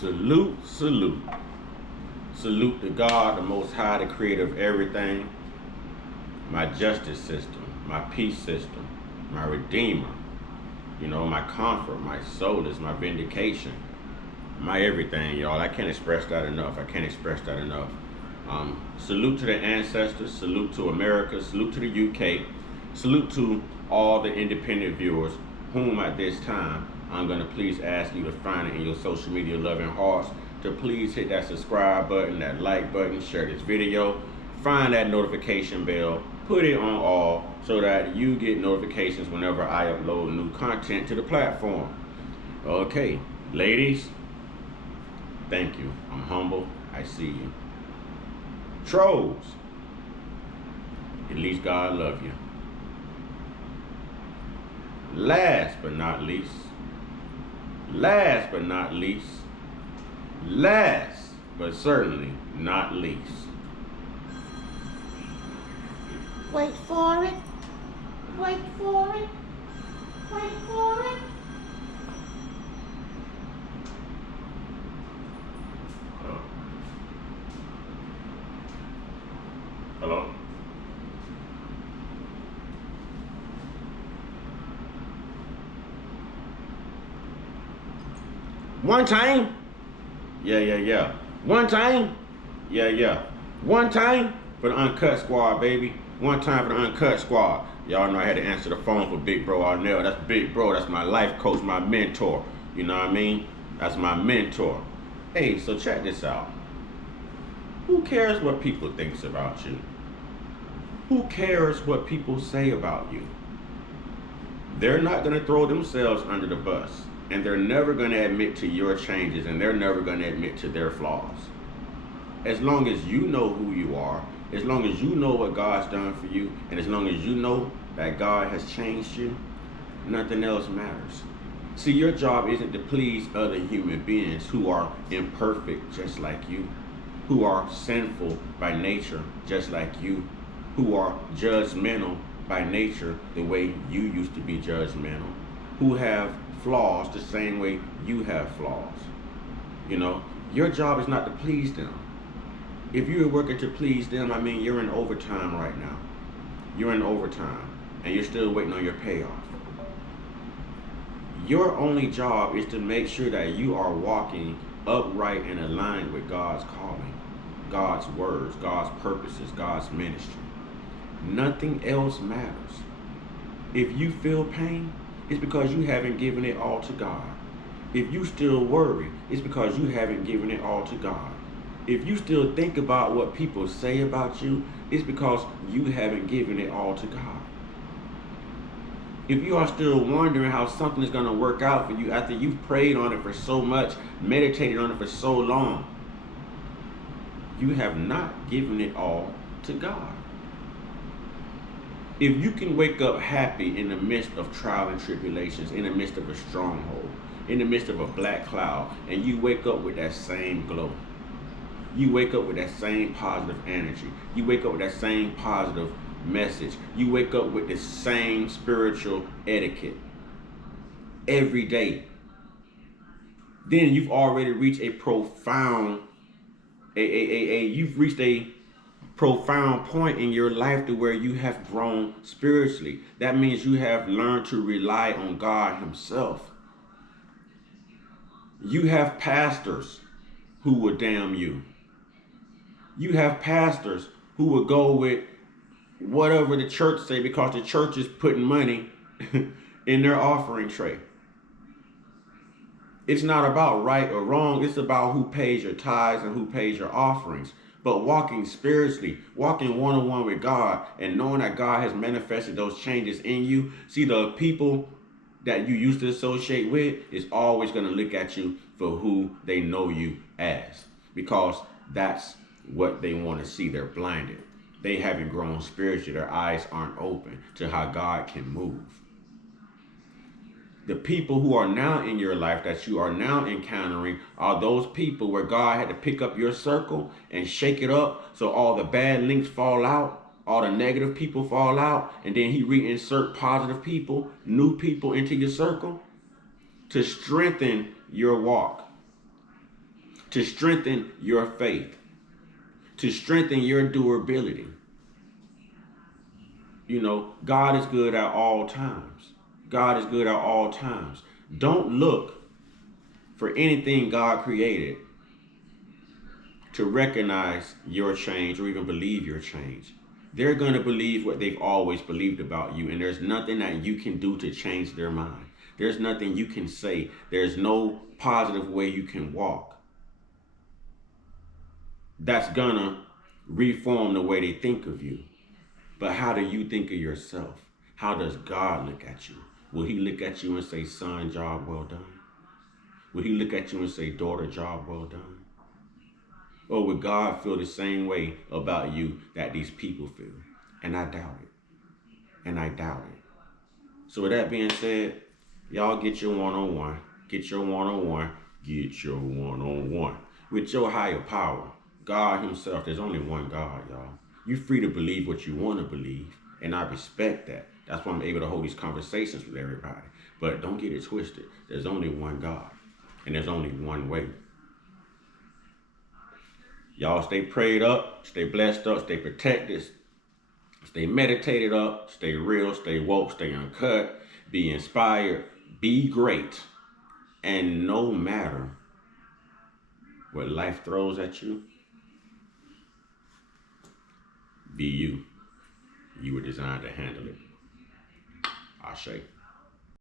Salute, salute. Salute to God, the Most High, the creator of everything, my justice system, my peace system, my redeemer, my comfort, my solace, my vindication, my everything, y'all. I can't express that enough. I can't express that enough. Salute to the ancestors, salute to America, salute to the UK, salute to all the independent viewers, whom at this time I'm going to please ask you to find it in your social media loving hearts to please hit that subscribe button, that like button, share this video, find that notification bell, put it on all so that you get notifications whenever I upload new content to the platform. Okay, ladies, thank you. I'm humble. I see you. Trolls, at least God love you. Last but not least, last but certainly not least. Wait for it. Wait for it. Wait for it. Hello? One time? Yeah. One time? Yeah. One time for the Uncut Squad, baby. One time for the Uncut Squad. Y'all know I had to answer the phone for Big Bro Arnell. That's Big Bro. That's my life coach, my mentor. You know what I mean? That's my mentor. Hey, so check this out. Who cares what people thinks about you? Who cares what people say about you? They're not going to throw themselves under the bus. And they're never going to admit to your changes, and they're never going to admit to their flaws. As long as you know who you are, as long as you know what God's done for you, and as long as you know that God has changed you, nothing else matters. See, your job isn't to please other human beings who are imperfect just like you, who are sinful by nature just like you, who are judgmental by nature the way you used to be judgmental, who have flaws the same way you have flaws. Your job is not to please them. If you're working to please them, I mean, you're in overtime right now. You're in overtime, and you're still waiting on your payoff. Your only job is to make sure that you are walking upright and aligned with God's calling, God's words, God's purposes, God's ministry. Nothing else matters. If you feel pain, it's because you haven't given it all to God. If you still worry, it's because you haven't given it all to God. If you still think about what people say about you, it's because you haven't given it all to God. If you are still wondering how something is going to work out for you after you've prayed on it for so much, meditated on it for so long, you have not given it all to God. If you can wake up happy in the midst of trial and tribulations, in the midst of a stronghold, in the midst of a black cloud, and you wake up with that same glow, you wake up with that same positive energy, you wake up with that same positive message, you wake up with the same spiritual etiquette every day, then you've already reached a profound point in your life to where you have grown spiritually. That means you have learned to rely on God himself. You have pastors who will damn you. You have pastors who will go with whatever the church say because the church is putting money in their offering tray. It's not about right or wrong. It's about who pays your tithes and who pays your offerings. But walking spiritually, walking one-on-one with God, and knowing that God has manifested those changes in you. See, the people that you used to associate with is always going to look at you for who they know you as, because that's what they want to see. They're blinded. They haven't grown spiritually. Their eyes aren't open to how God can move. The people who are now in your life that you are now encountering are those people where God had to pick up your circle and shake it up so all the bad links fall out, all the negative people fall out, and then he reinsert positive people, new people into your circle to strengthen your walk. to strengthen your faith, to strengthen your durability. You know, God is good at all times. God is good at all times. Don't look for anything God created to recognize your change or even believe your change. They're going to believe what they've always believed about you, and there's nothing that you can do to change their mind. There's nothing you can say. There's no positive way you can walk that's going to reform the way they think of you. But how do you think of yourself? How does God look at you? Will he look at you and say, son, job well done? Will he look at you and say, daughter, job well done? Or would God feel the same way about you that these people feel? And I doubt it. And I doubt it. So with that being said, y'all get your one-on-one. Get your one-on-one. Get your one-on-one. With your higher power. God himself. There's only one God, y'all. You're free to believe what you want to believe. And I respect that. That's why I'm able to hold these conversations with everybody. But don't get it twisted. There's only one God. And there's only one way. Y'all stay prayed up, stay blessed up, stay protected, stay meditated up, stay real, stay woke, stay uncut, be inspired, be great. And no matter what life throws at you, be you. You were designed to handle it. Ashe.